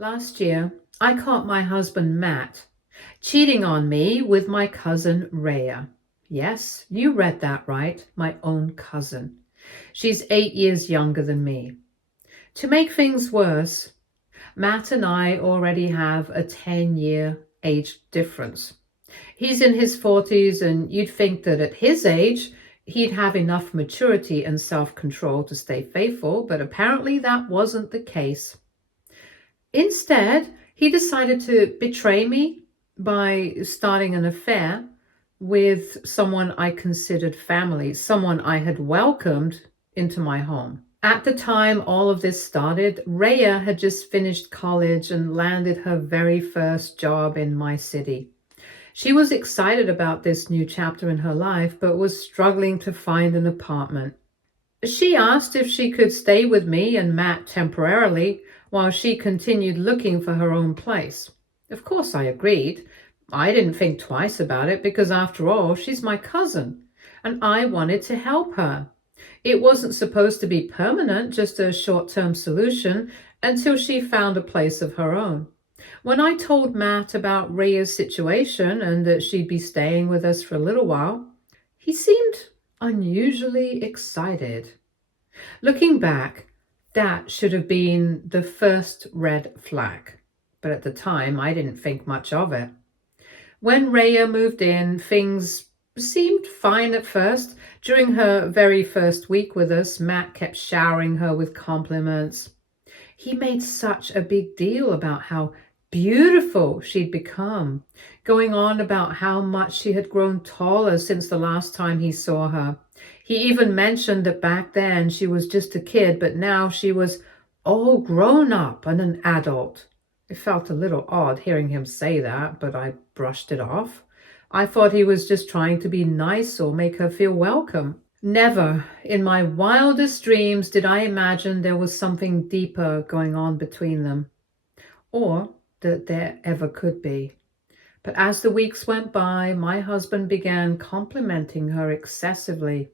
Last year, I caught my husband Matt cheating on me with my cousin Rhea. Yes, you read that right, my own cousin. She's 8 years younger than me. To make things worse, Matt and I already have a 10-year age difference. He's in his 40s, and you'd think that at his age, he'd have enough maturity and self control to stay faithful, but apparently that wasn't the case. Instead, he decided to betray me by starting an affair with someone I considered family, someone I had welcomed into my home. At the time all of this started, Rhea had just finished college and landed her very first job in my city. She was excited about this new chapter in her life, but was struggling to find an apartment. She asked if she could stay with me and Matt temporarily while she continued looking for her own place. Of course, I agreed. I didn't think twice about it because, after all, she's my cousin, and I wanted to help her. It wasn't supposed to be permanent, just a short-term solution until she found a place of her own. When I told Matt about Rhea's situation and that she'd be staying with us for a little while, he seemed unusually excited. Looking back, that should have been the first red flag, but at the time I didn't think much of it. When Rhea moved in, things seemed fine at first. During her very first week with us, Matt kept showering her with compliments. He made such a big deal about how beautiful she'd become, going on about how much she had grown taller since the last time he saw her. He even mentioned that back then she was just a kid, but now she was all grown up and an adult. It felt a little odd hearing him say that, but I brushed it off. I thought he was just trying to be nice or make her feel welcome. Never in my wildest dreams did I imagine there was something deeper going on between them, or that there ever could be. But as the weeks went by, my husband began complimenting her excessively.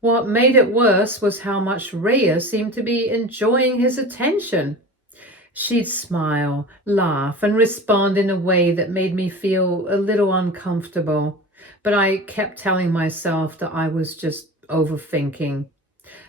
What made it worse was how much Rhea seemed to be enjoying his attention. She'd smile, laugh, and respond in a way that made me feel a little uncomfortable, but I kept telling myself that I was just overthinking.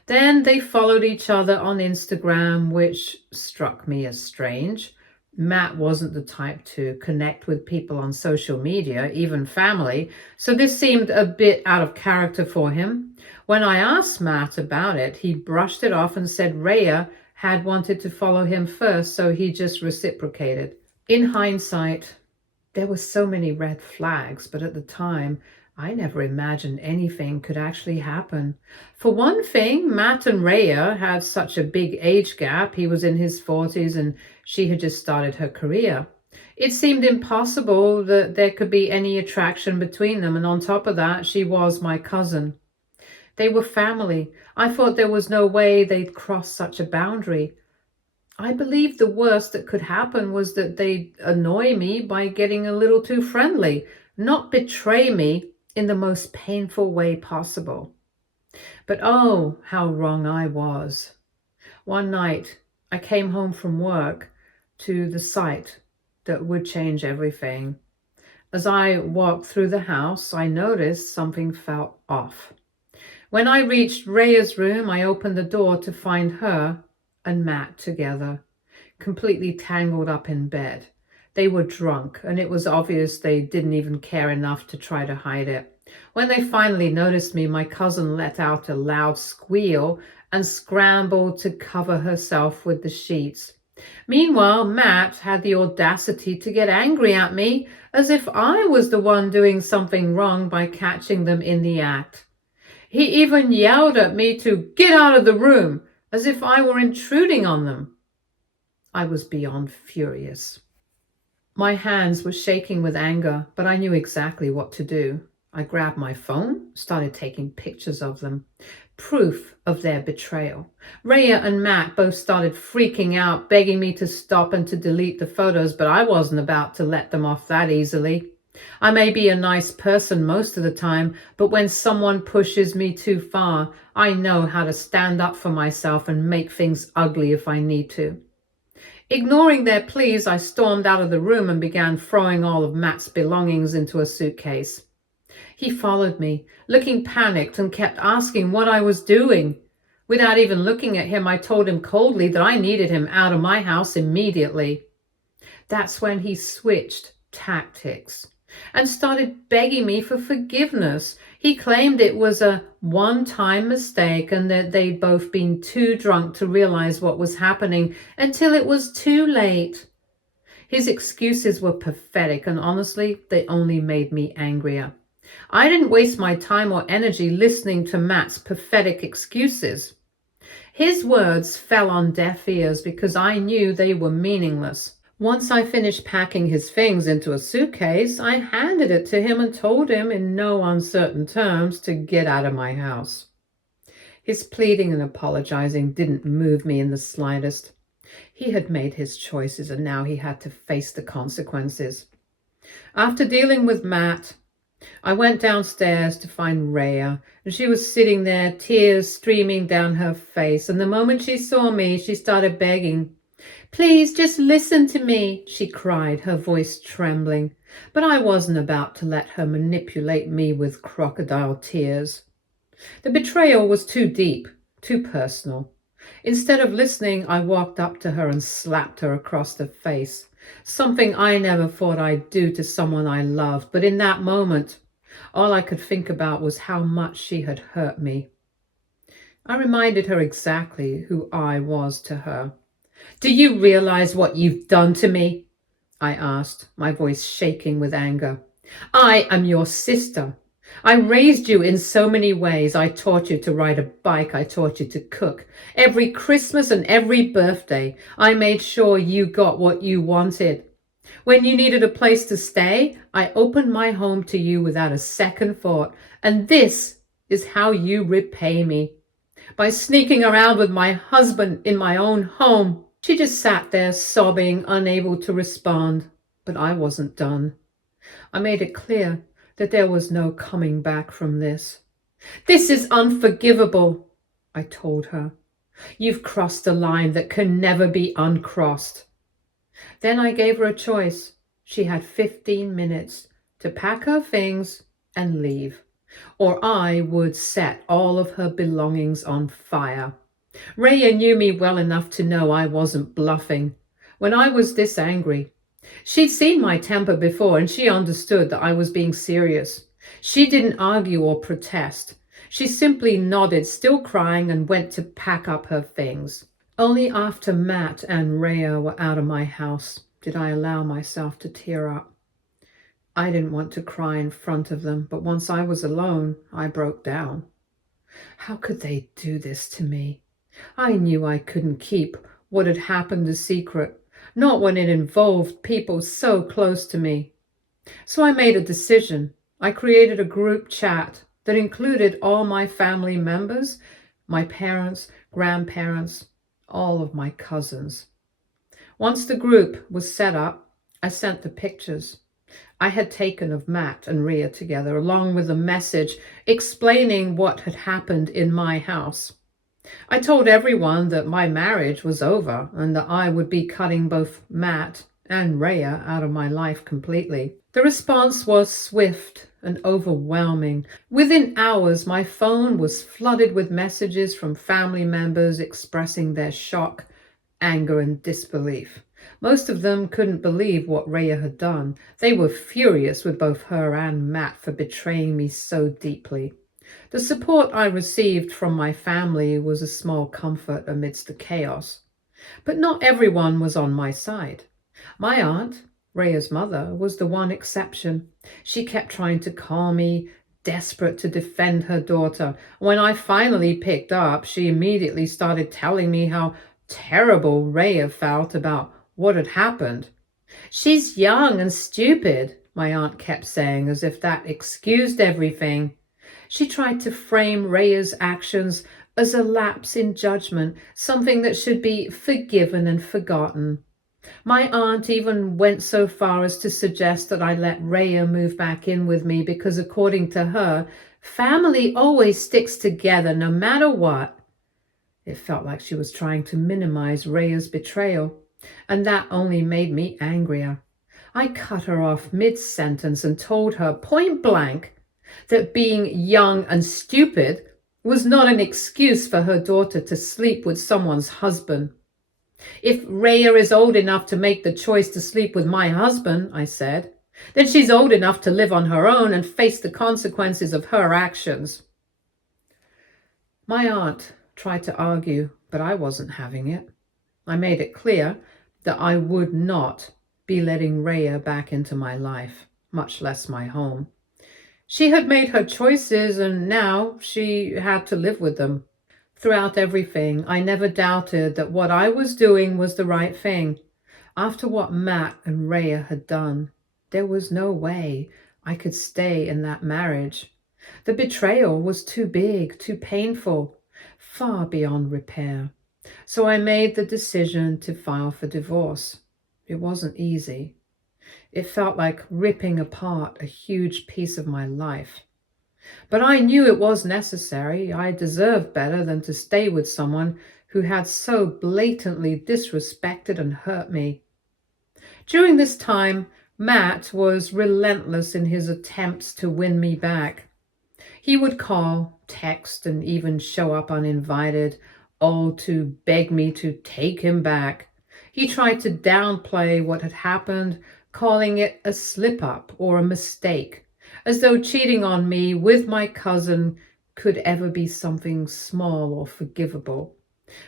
Then they followed each other on Instagram, which struck me as strange. Matt wasn't the type to connect with people on social media, even family, so this seemed a bit out of character for him. When I asked Matt about it, he brushed it off and said Rhea had wanted to follow him first, so he just reciprocated. In hindsight, there were so many red flags, but at the time, I never imagined anything could actually happen. For one thing, Matt and Rhea had such a big age gap. He was in his 40s and she had just started her career. It seemed impossible that there could be any attraction between them, and on top of that, she was my cousin. They were family. I thought there was no way they'd cross such a boundary. I believed the worst that could happen was that they'd annoy me by getting a little too friendly, not betray me in the most painful way possible. But oh, how wrong I was. One night, I came home from work to the sight that would change everything. As I walked through the house, I noticed something felt off. When I reached Rhea's room, I opened the door to find her and Matt together, completely tangled up in bed. They were drunk, and it was obvious they didn't even care enough to try to hide it. When they finally noticed me, my cousin let out a loud squeal and scrambled to cover herself with the sheets. Meanwhile, Matt had the audacity to get angry at me as if I was the one doing something wrong by catching them in the act. He even yelled at me to get out of the room, as if I were intruding on them. I was beyond furious. My hands were shaking with anger, but I knew exactly what to do. I grabbed my phone, started taking pictures of them, proof of their betrayal. Rhea and Matt both started freaking out, begging me to stop and to delete the photos, but I wasn't about to let them off that easily. I may be a nice person most of the time, but when someone pushes me too far, I know how to stand up for myself and make things ugly if I need to. Ignoring their pleas, I stormed out of the room and began throwing all of Matt's belongings into a suitcase. He followed me, looking panicked, and kept asking what I was doing. Without even looking at him, I told him coldly that I needed him out of my house immediately. That's when he switched tactics and started begging me for forgiveness. He claimed it was a one-time mistake and that they'd both been too drunk to realize what was happening until it was too late. His excuses were pathetic, and honestly, they only made me angrier. I didn't waste my time or energy listening to Matt's pathetic excuses. His words fell on deaf ears because I knew they were meaningless. Once I finished packing his things into a suitcase, I handed it to him and told him in no uncertain terms to get out of my house. His pleading and apologizing didn't move me in the slightest. He had made his choices and now he had to face the consequences. After dealing with Matt, I went downstairs to find Rhea, and she was sitting there, tears streaming down her face, and the moment she saw me, she started begging. "Please, just listen to me," she cried, her voice trembling. But I wasn't about to let her manipulate me with crocodile tears. The betrayal was too deep, too personal. Instead of listening, I walked up to her and slapped her across the face. Something I never thought I'd do to someone I loved, but in that moment, all I could think about was how much she had hurt me. I reminded her exactly who I was to her. "Do you realize what you've done to me?" I asked, my voice shaking with anger. "I am your sister. I raised you in so many ways. I taught you to ride a bike. I taught you to cook. Every Christmas and every birthday, I made sure you got what you wanted. When you needed a place to stay, I opened my home to you without a second thought. And this is how you repay me. By sneaking around with my husband in my own home." She just sat there sobbing, unable to respond. But I wasn't done. I made it clear that there was no coming back from this. "This is unforgivable," I told her. "You've crossed a line that can never be uncrossed." Then I gave her a choice. She had 15 minutes to pack her things and leave, or I would set all of her belongings on fire. Rhea knew me well enough to know I wasn't bluffing. When I was this angry, she'd seen my temper before and she understood that I was being serious. She didn't argue or protest. She simply nodded, still crying, and went to pack up her things. Only after Matt and Rhea were out of my house did I allow myself to tear up. I didn't want to cry in front of them, but once I was alone, I broke down. How could they do this to me? I knew I couldn't keep what had happened a secret, not when it involved people so close to me. So I made a decision. I created a group chat that included all my family members, my parents, grandparents, all of my cousins. Once the group was set up, I sent the pictures I had taken of Matt and Rhea together, along with a message explaining what had happened in my house. I told everyone that my marriage was over and that I would be cutting both Matt and Rhea out of my life completely. The response was swift and overwhelming. Within hours, my phone was flooded with messages from family members expressing their shock, anger, and disbelief. Most of them couldn't believe what Rhea had done. They were furious with both her and Matt for betraying me so deeply. The support I received from my family was a small comfort amidst the chaos. But not everyone was on my side. My aunt, Rhea's mother, was the one exception. She kept trying to calm me, desperate to defend her daughter. When I finally picked up, she immediately started telling me how terrible Rhea felt about what had happened. "She's young and stupid," my aunt kept saying, as if that excused everything. She tried to frame Rhea's actions as a lapse in judgment, something that should be forgiven and forgotten. My aunt even went so far as to suggest that I let Rhea move back in with me because, according to her, family always sticks together no matter what. It felt like she was trying to minimize Rhea's betrayal. And that only made me angrier. I cut her off mid-sentence and told her point blank that being young and stupid was not an excuse for her daughter to sleep with someone's husband. If Rhea is old enough to make the choice to sleep with my husband, I said, then she's old enough to live on her own and face the consequences of her actions. My aunt tried to argue, but I wasn't having it. I made it clear that I would not be letting Rhea back into my life, much less my home. She had made her choices and now she had to live with them. Throughout everything, I never doubted that what I was doing was the right thing. After what Matt and Rhea had done, there was no way I could stay in that marriage. The betrayal was too big, too painful, far beyond repair. So I made the decision to file for divorce. It wasn't easy. It felt like ripping apart a huge piece of my life. But I knew it was necessary. I deserved better than to stay with someone who had so blatantly disrespected and hurt me. During this time, Matt was relentless in his attempts to win me back. He would call, text, and even show up uninvited, all to beg me to take him back. He tried to downplay what had happened, calling it a slip-up or a mistake, as though cheating on me with my cousin could ever be something small or forgivable.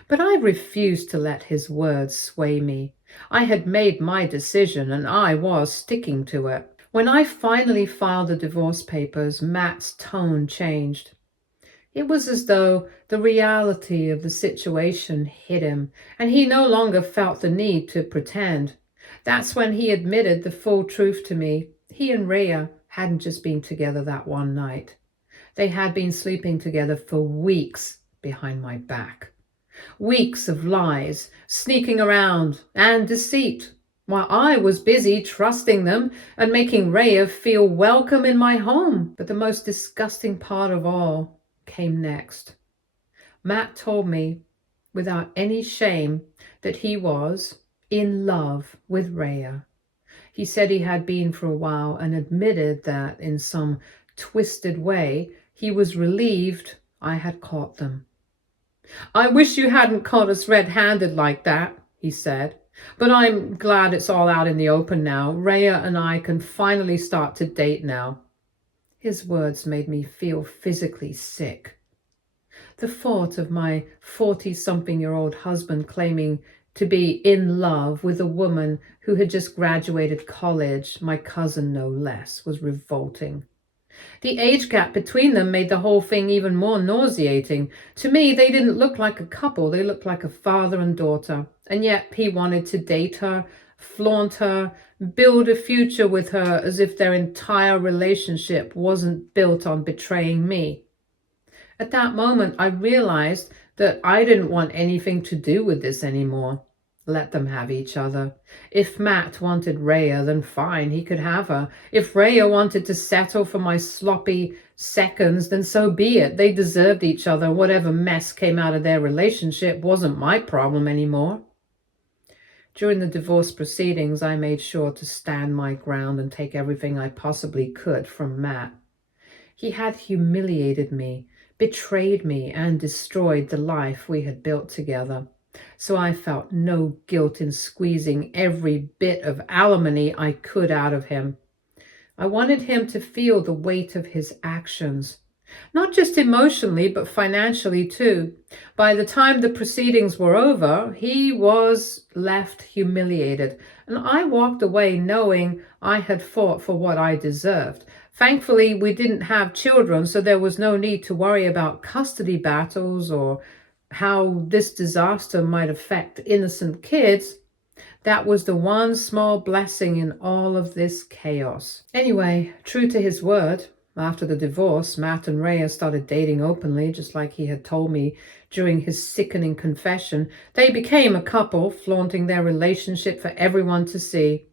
But I refused to let his words sway me. I had made my decision and I was sticking to it. When I finally filed the divorce papers, Matt's tone changed. It was as though the reality of the situation hit him, and he no longer felt the need to pretend. That's when he admitted the full truth to me. He and Rhea hadn't just been together that one night. They had been sleeping together for weeks behind my back. Weeks of lies, sneaking around, and deceit, while I was busy trusting them and making Rhea feel welcome in my home. But the most disgusting part of all came next. Matt told me, without any shame, that he was in love with Rhea. He said he had been for a while and admitted that in some twisted way he was relieved I had caught them. "I wish you hadn't caught us red-handed like that," he said, "but I'm glad it's all out in the open now. Rhea and I can finally start to date now." His words made me feel physically sick. The thought of my 40-something-year-old husband claiming to be in love with a woman who had just graduated college, my cousin no less, was revolting. The age gap between them made the whole thing even more nauseating. To me, they didn't look like a couple. They looked like a father and daughter. And yet he wanted to date her, flaunt her, build a future with her as if their entire relationship wasn't built on betraying me. At that moment, I realized that I didn't want anything to do with this anymore. Let them have each other. If Matt wanted Rhea, then fine, he could have her. If Rhea wanted to settle for my sloppy seconds, then so be it. They deserved each other. Whatever mess came out of their relationship wasn't my problem anymore. During the divorce proceedings, I made sure to stand my ground and take everything I possibly could from Matt. He had humiliated me, betrayed me, and destroyed the life we had built together. So I felt no guilt in squeezing every bit of alimony I could out of him. I wanted him to feel the weight of his actions, not just emotionally, but financially too. By the time the proceedings were over, he was left humiliated, and I walked away knowing I had fought for what I deserved. Thankfully, we didn't have children, so there was no need to worry about custody battles or how this disaster might affect innocent kids. That was the one small blessing in all of this chaos. Anyway, true to his word, after the divorce, Matt and Rhea started dating openly, just like he had told me during his sickening confession. They became a couple, flaunting their relationship for everyone to see.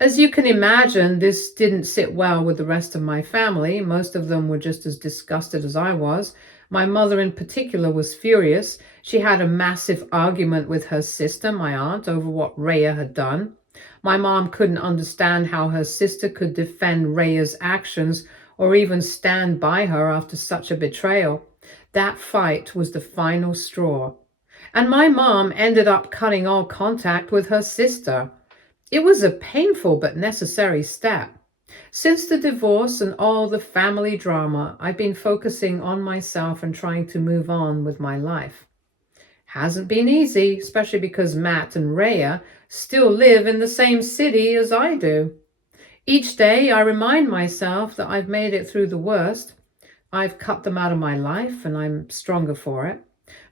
As you can imagine, this didn't sit well with the rest of my family. Most of them were just as disgusted as I was. My mother in particular was furious. She had a massive argument with her sister, my aunt, over what Rhea had done. My mom couldn't understand how her sister could defend Rhea's actions or even stand by her after such a betrayal. That fight was the final straw. And my mom ended up cutting all contact with her sister. It was a painful but necessary step. Since the divorce and all the family drama, I've been focusing on myself and trying to move on with my life. Hasn't been easy, especially because Matt and Rhea still live in the same city as I do. Each day I remind myself that I've made it through the worst. I've cut them out of my life and I'm stronger for it.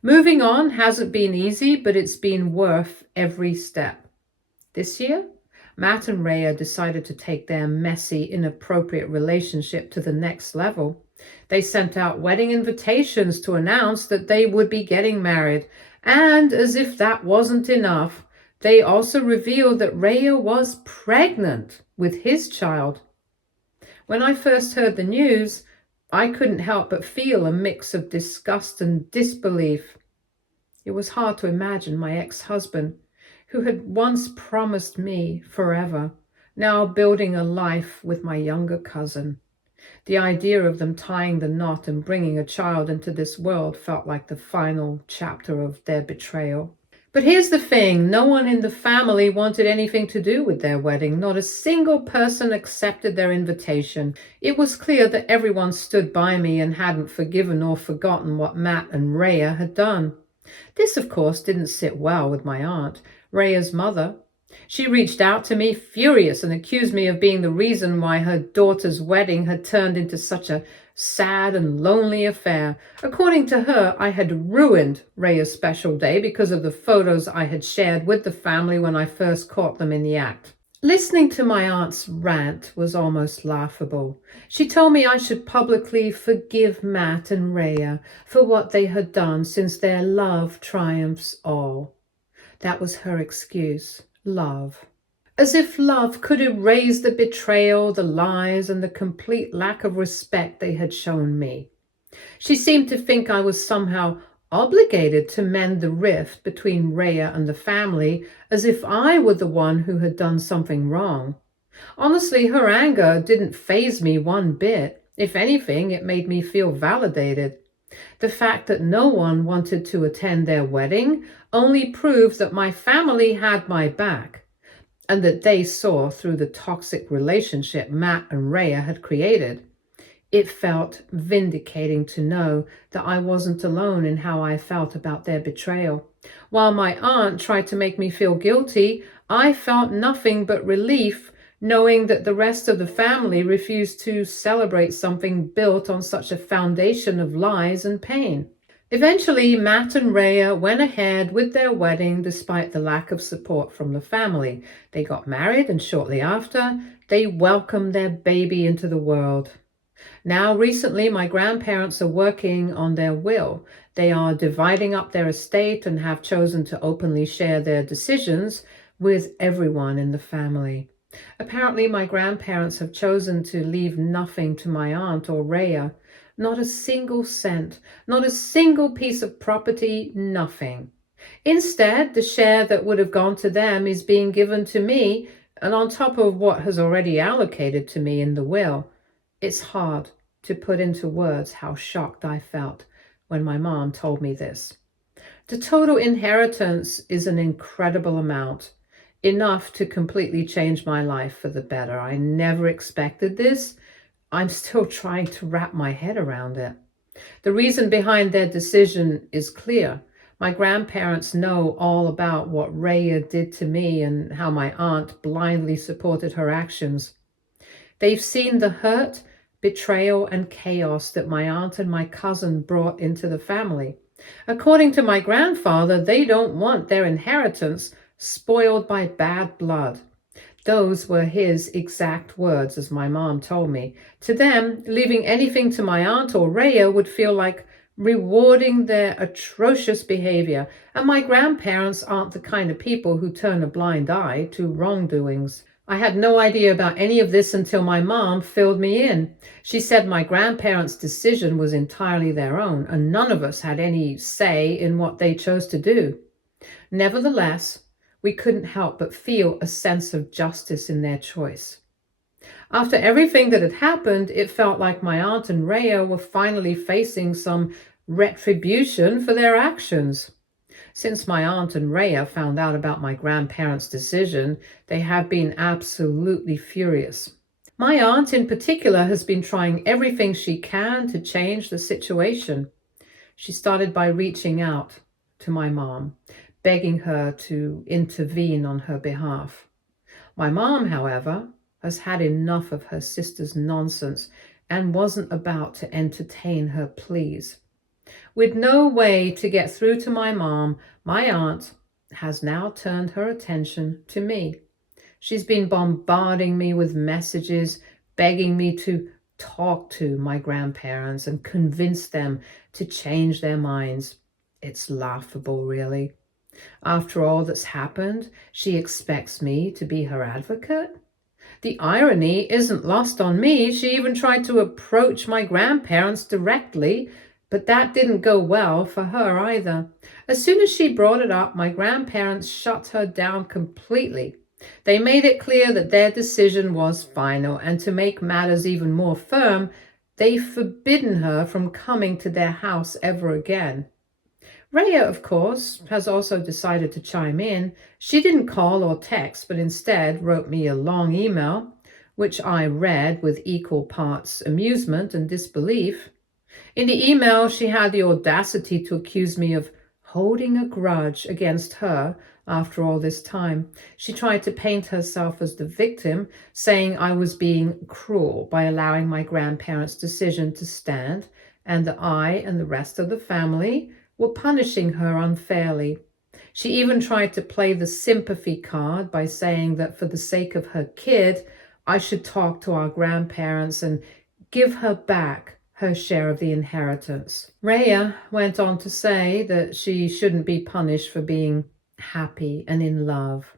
Moving on hasn't been easy, but it's been worth every step. This year, Matt and Rhea decided to take their messy, inappropriate relationship to the next level. They sent out wedding invitations to announce that they would be getting married. And as if that wasn't enough, they also revealed that Rhea was pregnant with his child. When I first heard the news, I couldn't help but feel a mix of disgust and disbelief. It was hard to imagine my ex-husband, who had once promised me forever, now building a life with my younger cousin. The idea of them tying the knot and bringing a child into this world felt like the final chapter of their betrayal. But here's the thing, no one in the family wanted anything to do with their wedding. Not a single person accepted their invitation. It was clear that everyone stood by me and hadn't forgiven or forgotten what Matt and Rhea had done. This, of course, didn't sit well with my aunt, Rhea's mother. She reached out to me, furious, and accused me of being the reason why her daughter's wedding had turned into such a sad and lonely affair. According to her, I had ruined Rhea's special day because of the photos I had shared with the family when I first caught them in the act. Listening to my aunt's rant was almost laughable. She told me I should publicly forgive Matt and Rhea for what they had done, since their love triumphs all. That was her excuse. Love. As if love could erase the betrayal, the lies, and the complete lack of respect they had shown me. She seemed to think I was somehow obligated to mend the rift between Rhea and the family, as if I were the one who had done something wrong. Honestly, her anger didn't faze me one bit. If anything, it made me feel validated. The fact that no one wanted to attend their wedding only proved that my family had my back, and that they saw through the toxic relationship Matt and Rhea had created. It felt vindicating to know that I wasn't alone in how I felt about their betrayal. While my aunt tried to make me feel guilty, I felt nothing but relief, knowing that the rest of the family refused to celebrate something built on such a foundation of lies and pain. Eventually, Matt and Rhea went ahead with their wedding despite the lack of support from the family. They got married, and shortly after, they welcomed their baby into the world. Now, recently, my grandparents are working on their will. They are dividing up their estate and have chosen to openly share their decisions with everyone in the family. Apparently, my grandparents have chosen to leave nothing to my aunt or Rhea. Not a single cent, not a single piece of property, nothing. Instead, the share that would have gone to them is being given to me, and on top of what has already allocated to me in the will. It's hard to put into words how shocked I felt when my mom told me this. The total inheritance is an incredible amount, enough to completely change my life for the better. I never expected this. I'm still trying to wrap my head around it. The reason behind their decision is clear. My grandparents know all about what Rhea did to me and how my aunt blindly supported her actions. They've seen the hurt, betrayal, and chaos that my aunt and my cousin brought into the family. According to my grandfather, they don't want their inheritance spoiled by bad blood. Those were his exact words, as my mom told me. To them, leaving anything to my aunt or Rhea would feel like rewarding their atrocious behavior, and my grandparents aren't the kind of people who turn a blind eye to wrongdoings. I had no idea about any of this until my mom filled me in. She said my grandparents' decision was entirely their own, and none of us had any say in what they chose to do. Nevertheless, we couldn't help but feel a sense of justice in their choice. After everything that had happened, it felt like my aunt and Rhea were finally facing some retribution for their actions. Since my aunt and Rhea found out about my grandparents' decision, they have been absolutely furious. My aunt, in particular, has been trying everything she can to change the situation. She started by reaching out to my mom, begging her to intervene on her behalf. My mom, however, has had enough of her sister's nonsense and wasn't about to entertain her pleas. With no way to get through to my mom, my aunt has now turned her attention to me. She's been bombarding me with messages, begging me to talk to my grandparents and convince them to change their minds. It's laughable, really. After all that's happened, she expects me to be her advocate? The irony isn't lost on me. She even tried to approach my grandparents directly, but that didn't go well for her either. As soon as she brought it up, my grandparents shut her down completely. They made it clear that their decision was final, and to make matters even more firm, they've forbidden her from coming to their house ever again. Rhea, of course, has also decided to chime in. She didn't call or text, but instead wrote me a long email, which I read with equal parts amusement and disbelief. In the email, she had the audacity to accuse me of holding a grudge against her after all this time. She tried to paint herself as the victim, saying I was being cruel by allowing my grandparents' decision to stand, and that I and the rest of the family were punishing her unfairly. She even tried to play the sympathy card by saying that for the sake of her kid, I should talk to our grandparents and give her back her share of the inheritance. Rhea went on to say that she shouldn't be punished for being happy and in love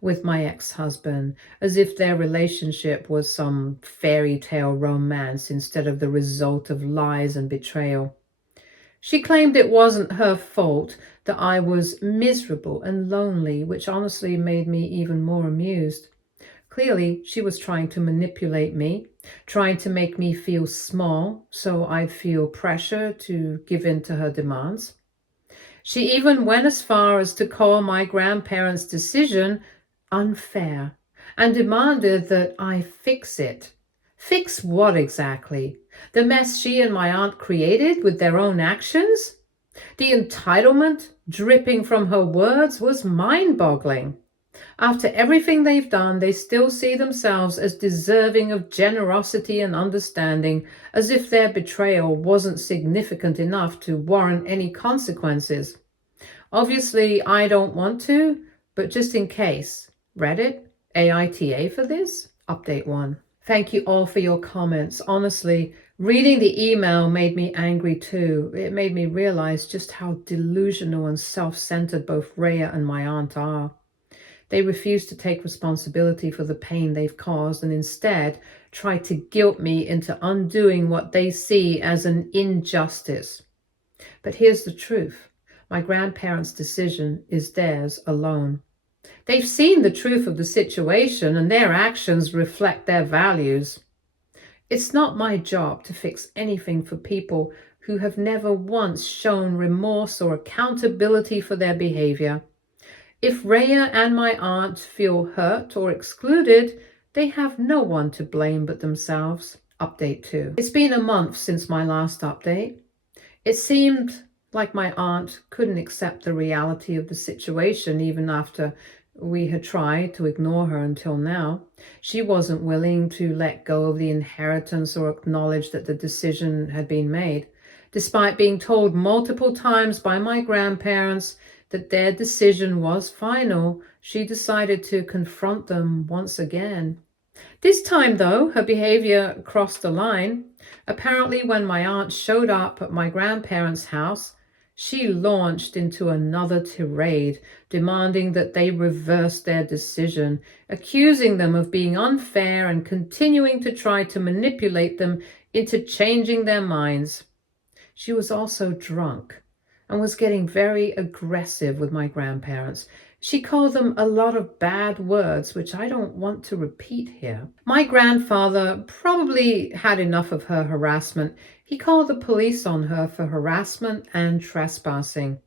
with my ex-husband, as if their relationship was some fairy tale romance instead of the result of lies and betrayal. She claimed it wasn't her fault that I was miserable and lonely, which honestly made me even more amused. Clearly, she was trying to manipulate me, trying to make me feel small so I'd feel pressure to give in to her demands. She even went as far as to call my grandparents' decision unfair and demanded that I fix it. Fix what exactly? The mess she and my aunt created with their own actions? The entitlement dripping from her words was mind-boggling. After everything they've done, they still see themselves as deserving of generosity and understanding, as if their betrayal wasn't significant enough to warrant any consequences. Obviously, I don't want to, but just in case. Reddit, AITA for this? Update 1. Thank you all for your comments. Honestly, reading the email made me angry too. It made me realize just how delusional and self-centered both Rhea and my aunt are. They refuse to take responsibility for the pain they've caused and instead try to guilt me into undoing what they see as an injustice. But here's the truth. My grandparents' decision is theirs alone. They've seen the truth of the situation and their actions reflect their values. It's not my job to fix anything for people who have never once shown remorse or accountability for their behavior. If Rhea and my aunt feel hurt or excluded, they have no one to blame but themselves. Update 2. It's been a month since my last update. It seemed like my aunt couldn't accept the reality of the situation even after we had tried to ignore her until now. She wasn't willing to let go of the inheritance or acknowledge that the decision had been made. Despite being told multiple times by my grandparents that their decision was final, she decided to confront them once again. This time, though, her behavior crossed the line. Apparently, when my aunt showed up at my grandparents' house, She launched into another tirade, demanding that they reverse their decision, accusing them of being unfair and continuing to try to manipulate them into changing their minds. She was also drunk and was getting very aggressive with my grandparents. She called them a lot of bad words, which I don't want to repeat here. My grandfather probably had enough of her harassment. He called the police on her for harassment and trespassing.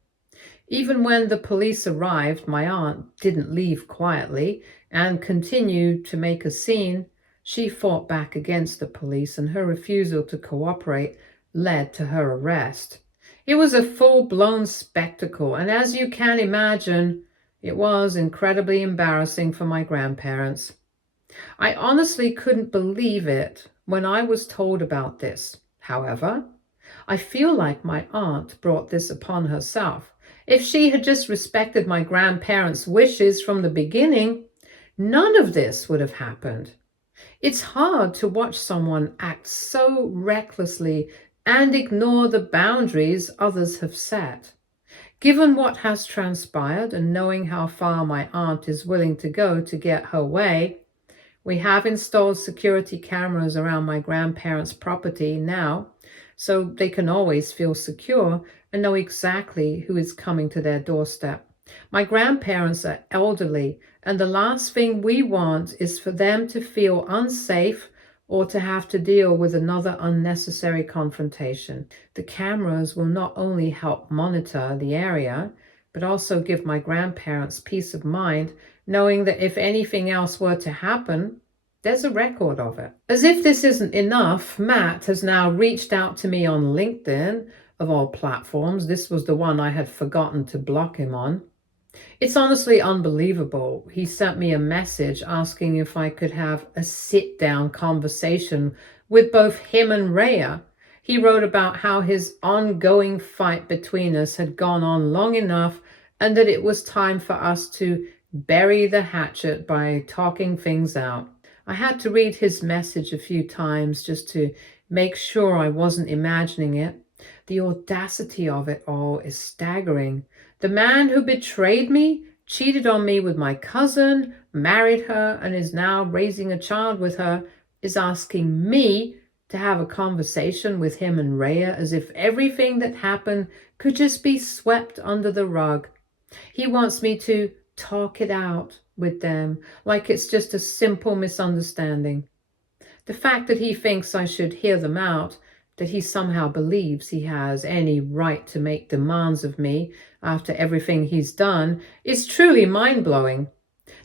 Even when the police arrived, my aunt didn't leave quietly and continued to make a scene. She fought back against the police, and her refusal to cooperate led to her arrest. It was a full-blown spectacle, and as you can imagine, it was incredibly embarrassing for my grandparents. I honestly couldn't believe it when I was told about this. However, I feel like my aunt brought this upon herself. If she had just respected my grandparents' wishes from the beginning, none of this would have happened. It's hard to watch someone act so recklessly and ignore the boundaries others have set. Given what has transpired and knowing how far my aunt is willing to go to get her way, we have installed security cameras around my grandparents' property now, so they can always feel secure and know exactly who is coming to their doorstep. My grandparents are elderly, and the last thing we want is for them to feel unsafe or to have to deal with another unnecessary confrontation. The cameras will not only help monitor the area, but also give my grandparents peace of mind, knowing that if anything else were to happen, there's a record of it. As if this isn't enough, Matt has now reached out to me on LinkedIn, of all platforms. This was the one I had forgotten to block him on. It's honestly unbelievable. He sent me a message asking if I could have a sit-down conversation with both him and Rhea. He wrote about how his ongoing fight between us had gone on long enough and that it was time for us to bury the hatchet by talking things out. I had to read his message a few times just to make sure I wasn't imagining it. The audacity of it all is staggering. The man who betrayed me, cheated on me with my cousin, married her, and is now raising a child with her, is asking me to have a conversation with him and Rhea as if everything that happened could just be swept under the rug. He wants me to talk it out with them like it's just a simple misunderstanding. The fact that he thinks I should hear them out, that he somehow believes he has any right to make demands of me after everything he's done, is truly mind-blowing.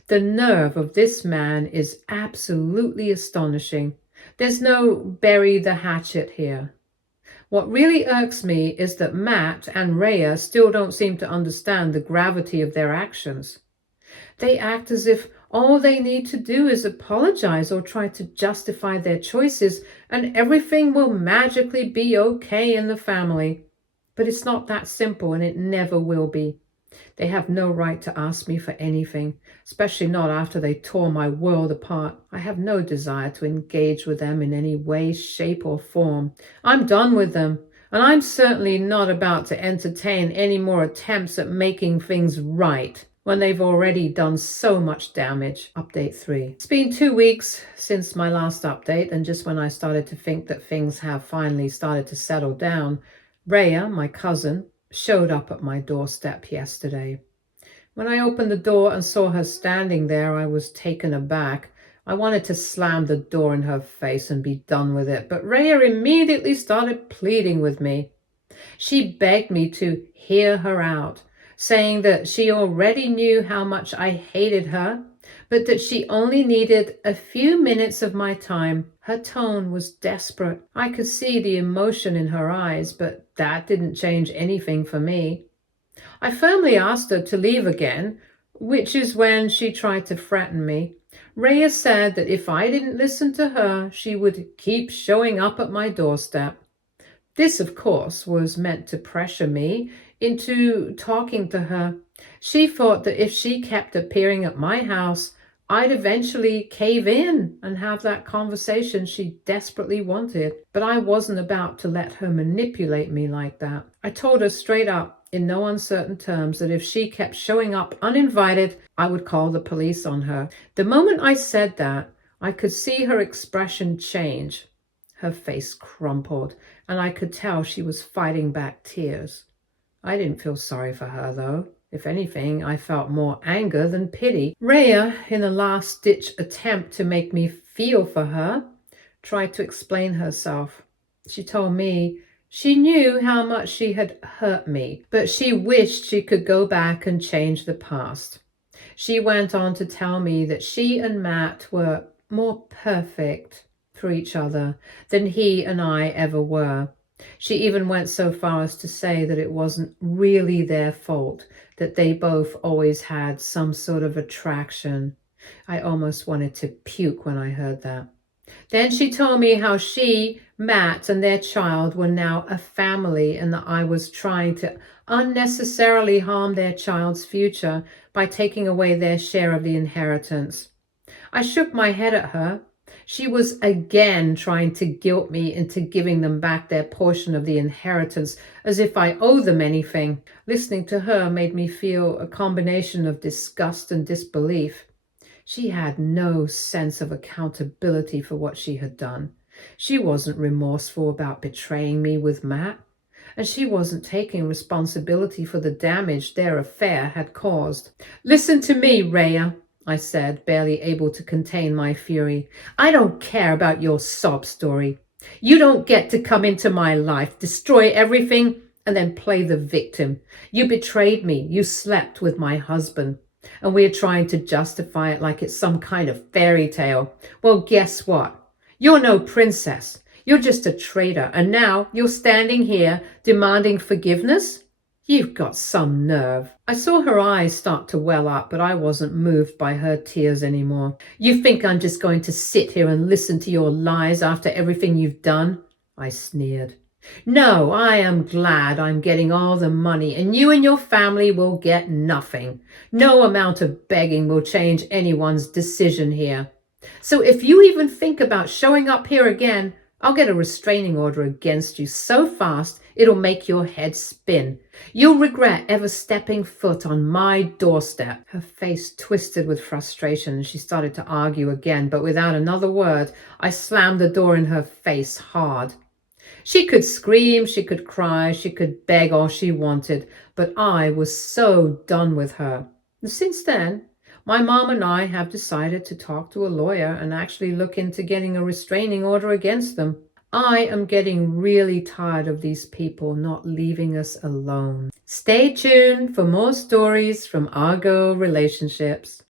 The nerve of this man is absolutely astonishing. There's no bury the hatchet here. What really irks me is that Matt and Rhea still don't seem to understand the gravity of their actions. They act as if all they need to do is apologize or try to justify their choices, and everything will magically be okay in the family. But it's not that simple, and it never will be. They have no right to ask me for anything, especially not after they tore my world apart. I have no desire to engage with them in any way, shape, or form. I'm done with them, and I'm certainly not about to entertain any more attempts at making things right when they've already done so much damage. Update 3. It's been 2 weeks since my last update, and just when I started to think that things have finally started to settle down, Rhea, my cousin, showed up at my doorstep yesterday. When I opened the door and saw her standing there, I was taken aback. I wanted to slam the door in her face and be done with it, but Rhea immediately started pleading with me. She begged me to hear her out, saying that she already knew how much I hated her, but that she only needed a few minutes of my time. Her tone was desperate. I could see the emotion in her eyes, but that didn't change anything for me. I firmly asked her to leave again, which is when she tried to threaten me. Rhea said that if I didn't listen to her, she would keep showing up at my doorstep. This, of course, was meant to pressure me into talking to her. She thought that if she kept appearing at my house, I'd eventually cave in and have that conversation she desperately wanted. But I wasn't about to let her manipulate me like that. I told her straight up in no uncertain terms that if she kept showing up uninvited, I would call the police on her. The moment I said that, I could see her expression change. Her face crumpled, and I could tell she was fighting back tears. I didn't feel sorry for her, though. If anything, I felt more anger than pity. Rhea, in a last-ditch attempt to make me feel for her, tried to explain herself. She told me she knew how much she had hurt me, but she wished she could go back and change the past. She went on to tell me that she and Matt were more perfect for each other than he and I ever were. She even went so far as to say that it wasn't really their fault, that they both always had some sort of attraction. I almost wanted to puke when I heard that. Then she told me how she, Matt, and their child were now a family, and that I was trying to unnecessarily harm their child's future by taking away their share of the inheritance. I shook my head at her. She was again trying to guilt me into giving them back their portion of the inheritance, as if I owe them anything. Listening to her made me feel a combination of disgust and disbelief. She had no sense of accountability for what she had done. She wasn't remorseful about betraying me with Matt, and she wasn't taking responsibility for the damage their affair had caused. "Listen to me, Rhea," I said, barely able to contain my fury. "I don't care about your sob story. You don't get to come into my life, destroy everything, and then play the victim. You betrayed me. You slept with my husband. And we're trying to justify it like it's some kind of fairy tale. Well, guess what? You're no princess. You're just a traitor. And now you're standing here demanding forgiveness? You've got some nerve." I saw her eyes start to well up, but I wasn't moved by her tears anymore. "You think I'm just going to sit here and listen to your lies after everything you've done?" I sneered. "No, I am glad I'm getting all the money, and you and your family will get nothing. No amount of begging will change anyone's decision here. So if you even think about showing up here again, I'll get a restraining order against you so fast it'll make your head spin. You'll regret ever stepping foot on my doorstep." Her face twisted with frustration, and she started to argue again, but without another word, I slammed the door in her face hard. She could scream, she could cry, she could beg all she wanted, but I was so done with her. And since then, my mom and I have decided to talk to a lawyer and actually look into getting a restraining order against them. I am getting really tired of these people not leaving us alone. Stay tuned for more stories from Argo Relationships.